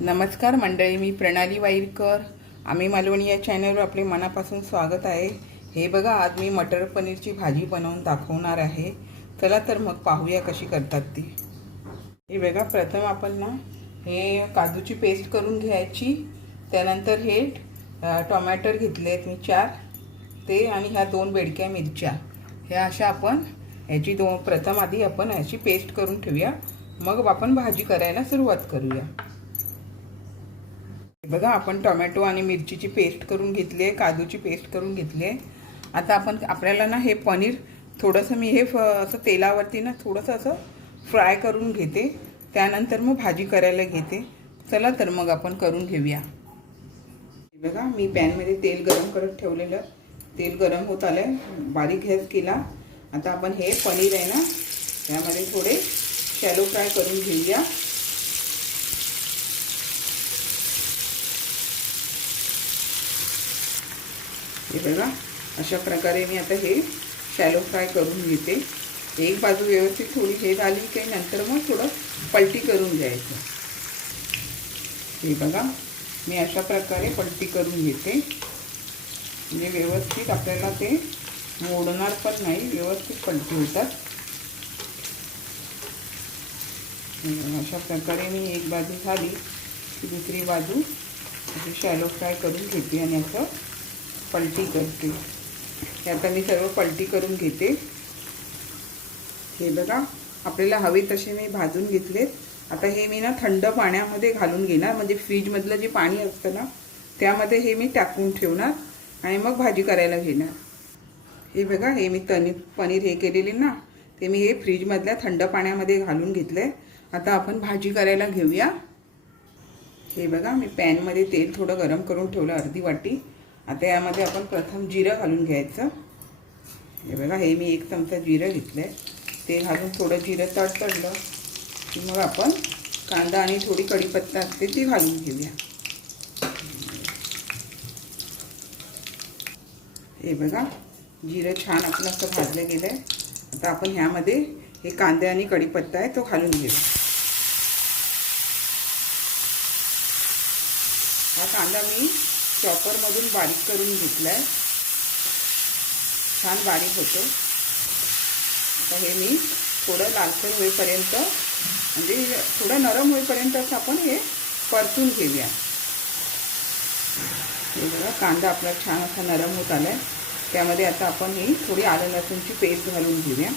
नमस्कार मंडळी मी प्रणाली वाईरकर. आम्ही मालवणी या चॅनलवर आपले मनापासून स्वागत आहे. हे बघा आज मी मटर पनीरची भाजी बनवून दाखवणार आहे. चला तर मग पाहूया कशी करतात ती. हे बघा प्रथम आपण ना हे काजूची पेस्ट करून घ्यायची. त्यानंतर हे टोमॅटर घेतले आहेत मी चार. ते आणि ह्या दोन बेडक्या मिरच्या. ह्या अशा आपण ह्याची दोन प्रथम आधी आपण ह्याची पेस्ट करून ठेवूया. मग आपण भाजी करायला सुरुवात करूया. बघा आपण टोमॅटो आणि मिरचीची पेस्ट करून घेतली आहे काजूची पेस्ट करून घेतली आहे. आता आपण आपल्याला ना हे पनीर थोडंसं मी हे फ असं तेलावरती ना थोडंसं असं फ्राय करून घेते. त्यानंतर मग भाजी करायला घेते. चला तर मग आपण करून घेऊया. बघा मी पॅनमध्ये तेल गरम करत ठेवलेलं. तेल गरम होत आलं आहे बारीक गॅस केला. आता आपण हे पनीर आहे ना त्यामध्ये थोडे शॅलो फ्राय करून घेऊया. हे बघा. अशा प्रकारे मी आता हे शॅलो फ्राय करून घेते. एक बाजू व्यवस्थित थोडी हे झाली की नंतर मग थोडं पलटी करून घ्यायचं. हे बघा. मी अशा प्रकारे पलटी करून घेते. म्हणजे व्यवस्थित आपल्याला ते मोडणार पण नाही व्यवस्थित पलटी होतात. अशा प्रकारे मी एक बाजू झाली की दुसरी बाजू अशी शॅलो फ्राय करून घेते आणि असं पलटी करते. आता मी सर्व पलटी करून घेते. हे बघा आपल्याला हवे तसे मी भाजून घेतलेत. आता हे मी ना थंड पाण्यामध्ये घालून घेणार. म्हणजे फ्रीजमधलं जे पाणी असतं ना त्यामध्ये हे मी टाकून ठेवणार आणि मग भाजी करायला घेणार. हे बघा हे मी तनी पनीर हे केलेले ना ते मी हे फ्रीजमधल्या थंड पाण्यामध्ये घालून घेतलं आहे आता आपण भाजी करायला घेऊया. हे बघा मी पॅनमध्ये तेल थोडं गरम करून ठेवलं अर्धी वाटी. आता यामध्ये आपण प्रथम जिरं घालून घ्यायचं. हे बघा हे मी एक चमचा जिरं घेतलं आहे ते घालून थोडं जिरं तडतडलं की मग आपण कांदा आणि थोडी कढीपत्ता असते ती घालून घेऊया. हे बघा जिरं छान आपलं असं भाजलं गेलं आहे आता आपण ह्यामध्ये हे कांदे आणि कढीपत्ता आहे तो घालून घेऊ हा कांदा मी चॉपरमधून बारीक करून घेतला आहे छान बारीक होतो. आता हे मी थोडं लालसर होईपर्यंत म्हणजे थोडं नरम होईपर्यंत असं आपण हे परतून घेऊया. हे बघा कांदा आपला छान असा नरम होत आला आहे त्यामध्ये आता आपण ही थोडी आलं लसूणची पेस्ट घालून घेऊया.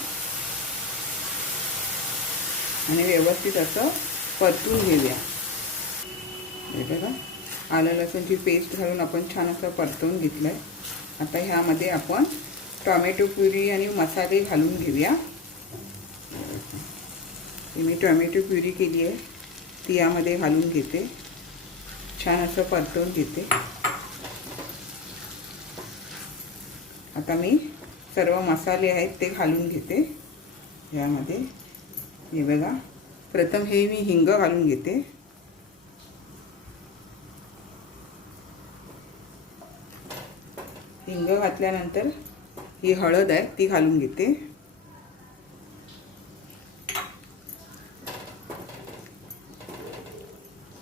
आणि व्यवस्थित असं परतून घेऊया. हे बघा. आलं लसूणची पेस्ट घालून आपण छान असं परतवून घेतलं आहे आता ह्यामध्ये आपण टॉमॅटो प्युरी आणि मसाले घालून घेऊया. मी टॉमॅटो प्युरी केली आहे ती यामध्ये घालून घेते. छान असं परतवून घेते. आता मी सर्व मसाले आहेत ते घालून घेते यामध्ये. हे बघा प्रथम हे मी हिंग घालून घेते. हिंग घातल्यानंतर ही हळद आहे ती घालून घेते.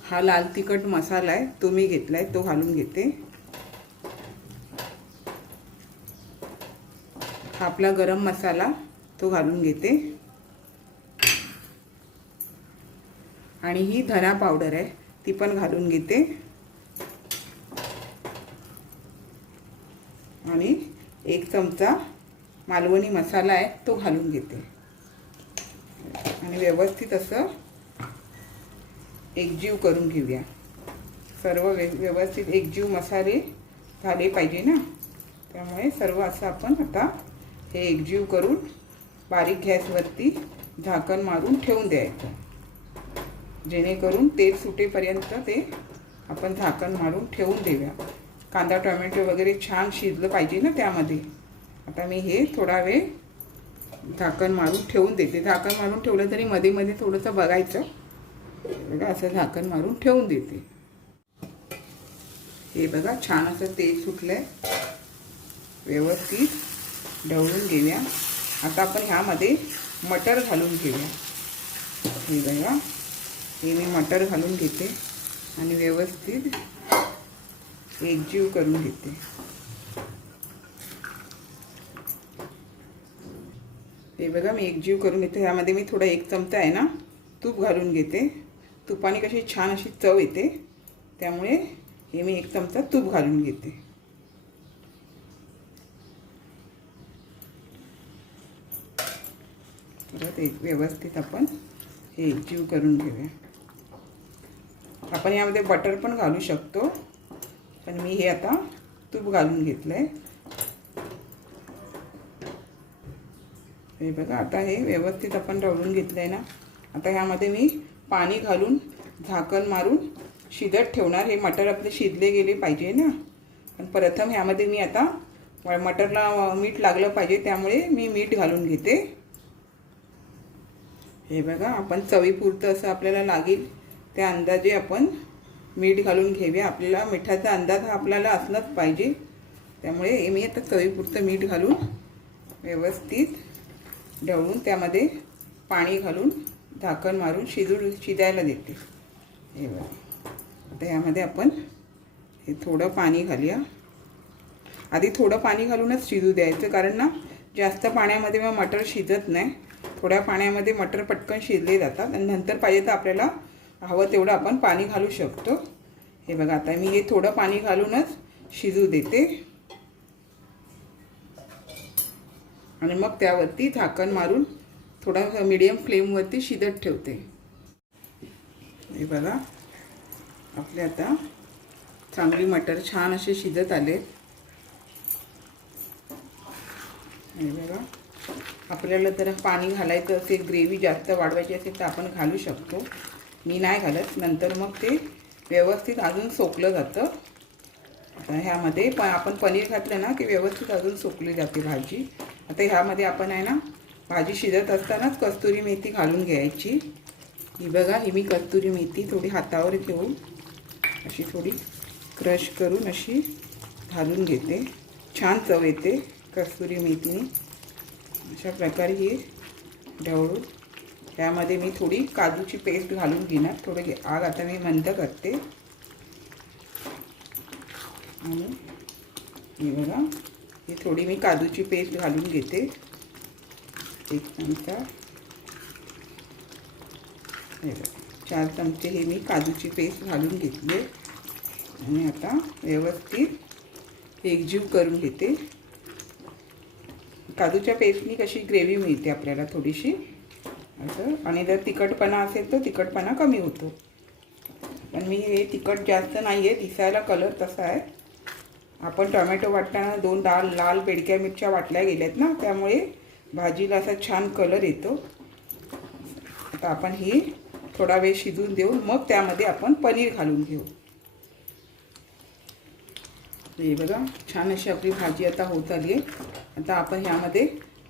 हा लाल तिखट मसाला आहे तो मी घेतलाय तो घालून घेते. हा आपला गरम मसाला तो घालून घेते. आणि ही धना पावडर आहे ती पण घालून घेते. आणि एक चमचा मालवणी मसाला आहे तो घालून घेते. आणि व्यवस्थित असं एकजीव करून घेऊया. सर्व व्य व्यवस्थित एकजीव मसाले झाले पाहिजे ना? त्यामुळे सर्व असं आपण आता हे एकजीव करून बारीक गॅसवरती झाकण मारून ठेवून द्यायचं. जेणेकरून तेल सुटेपर्यंत ते आपण झाकण मारून ठेवून देऊया. कांदा टोमॅटो वगैरे छान शिजलं पाहिजे ना त्यामध्ये. आता मी हे थोडा वेळ झाकण मारून ठेवून देते. झाकण मारून ठेवलं तरी मध्ये मध्ये थोडंसं बघायचं. बघा असं झाकण मारून ठेवून देते. हे बघा छान असं तेल सुटलं आहे व्यवस्थित ढवळून घेऊया. आता आपण ह्यामध्ये मटर घालून घेऊया. हे बघा हे मी मटर घालून घेते. आणि व्यवस्थित एकजीव करून घेते. हे बघा मी एकजीव करून घेते. ह्यामध्ये मी थोडा एक चमचा आहे ना तूप घालून घेते. तुपाने कशी छान अशी चव येते. त्यामुळे हे मी एक चमचा तूप घालून घेते. परत एक व्यवस्थित आपण हे एकजीव करून घेऊया. आपण यामध्ये बटर पण घालू शकतो. पण मी हे आता तूप घालून घेतलं आहे हे बघा आता हे व्यवस्थित आपण ढवळून घेतलं आहे ना. आता ह्यामध्ये मी पाणी घालून झाकण मारून शिजत ठेवणार. हे मटर आपले शिजले गेले पाहिजे ना. पण प्रथम ह्यामध्ये मी आता मटरला मीठ लागलं पाहिजे त्यामुळे मी मीठ घालून घेते. हे बघा आपण चवीपुरतं असं आपल्याला लागेल. त्या अंदाजे आपण मीठ घालून घेऊया. आपल्याला मिठाचा अंदाज हा आपल्याला असलाच पाहिजे. त्यामुळे मी आता चवीपुरतं मीठ घालून व्यवस्थित ढवळून त्यामध्ये पाणी घालून झाकण मारून शिजू शिजायला देते. हे बघा. आता यामध्ये आपण हे थोडं पाणी घालूया. आधी थोडं पाणी घालूनच शिजू द्यायचं. कारण ना जास्त पाण्यामध्ये मग मटर शिजत नाही. थोड्या पाण्यामध्ये मटर पटकन शिजले जातात. आणि नंतर पाहिजे तर आपल्याला हवं तेवढं आपण पाणी घालू शकतो. हे बघा आता मी हे थोडं पाणी घालूनच शिजू देते. आणि मग त्यावरती झाकण मारून थोडा मिडियम फ्लेमवरती शिजत ठेवते. हे बघा आपले आता चांगली मटर छान असे शिजत आले. हे बघा आपल्याला जर पाणी घालायचं असेल ग्रेव्ही जास्त वाढवायची असेल तर आपण घालू शकतो. मी नाही घालत. नंतर मग ते व्यवस्थित अजून सोकलं जातं. आता ह्यामध्ये पण आपण पनीर घातलं ना की व्यवस्थित अजून सोकली जाते भाजी. आता ह्यामध्ये आपण आहे ना भाजी शिजत असतानाच कस्तुरी मेथी घालून घ्यायची. ही बघा ही मी कस्तुरी मेथी थोडी हातावर घेऊन अशी थोडी क्रश करून अशी घालून घेते. छान चव येते कस्तुरी मेथीने. अशा प्रकारे ही ढवळून त्यामध्ये मी थोडी काजूची पेस्ट घालून घेणार. थोडं घे आग आता मी मंद करते. आणि हे बघा ही थोडी मी काजूची पेस्ट घालून घेते. एक चमचा. हे बघा चार चमचे हे मी काजूची पेस्ट घालून घेतली. आणि आता व्यवस्थित एकजीव करून घेते. काजूच्या पेस्टनी कशी ग्रेव्ही मिळते आपल्याला थोडीशी? असं. आणि जर तिखटपणा असेल तर तिखटपणा कमी होतो. पण मी हे तिखट जास्त नाही आहे दिसायला कलर तसा आहे. आपण टोमॅटो वाटताना दोन डाल लाल बेडक्या मिरच्या वाटल्या गेल्यात ना त्यामुळे भाजीला असा छान कलर येतो. आता आपण ही थोडा वेळ शिजून देऊन मग त्यामध्ये आपण पनीर घालून घेऊ. हे बघा छान अशी आपली भाजी आता होत आली आहे आता आपण ह्यामध्ये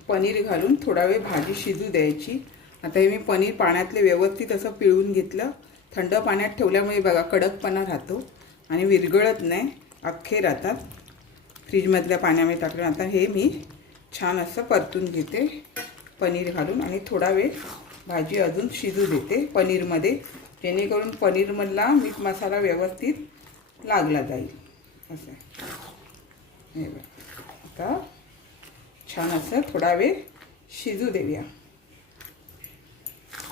पनीर घालून थोडा वेळ भाजी शिजू द्यायची. आता हे मी पनीर पाण्यातले व्यवस्थित असं पिळून घेतलं. थंड पाण्यात ठेवल्यामुळे बघा कडकपणा राहतो आणि विरगळत नाही अख्खे राहतात. फ्रीजमधल्या पाण्यामध्ये टाकलं. आता हे मी छान असं परतून घेते पनीर घालून. आणि थोडा वेळ भाजी अजून शिजू देते पनीरमध्ये जेणेकरून पनीरमधला मीठ मसाला व्यवस्थित लागला जाईल. असं हे बघा. आता छान असं थोडा वेळ शिजू देऊया.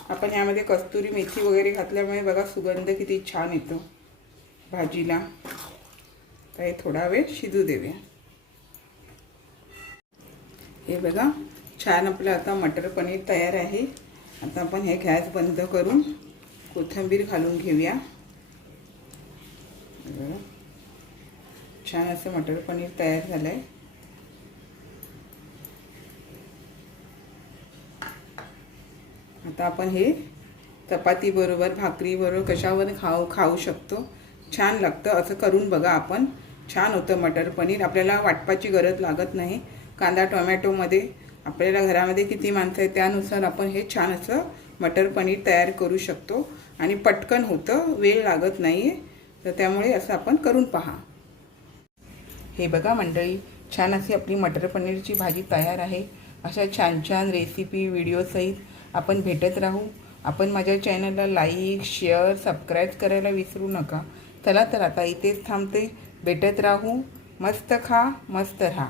आपण यामध्ये कस्तुरी मेथी वगैरे घातल्यामुळे बघा सुगंध किती छान येतो. भाजीला. तर हे थोडा वेळ शिजू देऊया. हे बघा छान आपलं आता मटर पनीर तयार आहे. आता आपण हे गॅस बंद करून कोथिंबीर घालून घेऊया. छान असं मटर पनीर तयार झालं आहे आता आपण हे चपातीबरोबर भाकरीबरोबर कशावर खाऊ खाऊ शकतो. छान लागतं. असं करून बघा आपण. छान होतं मटर पनीर. आपल्याला वाटपाची गरज लागत नाही. कांदा टोमॅटोमध्ये आपल्याला घरामध्ये किती माणसं आहे त्यानुसार आपण हे छान असं मटर पनीर तयार करू शकतो. आणि पटकन होतं. वेळ लागत नाही आहे तर त्यामुळे असं आपण करून पहा. हे बघा मंडळी छान अशी आपली मटर पनीरची भाजी तयार आहे. अशा छान छान रेसिपी व्हिडिओसहित आपण भेटत राहू. आपण माझ्या चॅनलला लाईक शेअर सबस्क्राईब करायला विसरू नका. चला तर आता इथेच थांबते. भेटत राहू. मस्त खा मस्त राहा.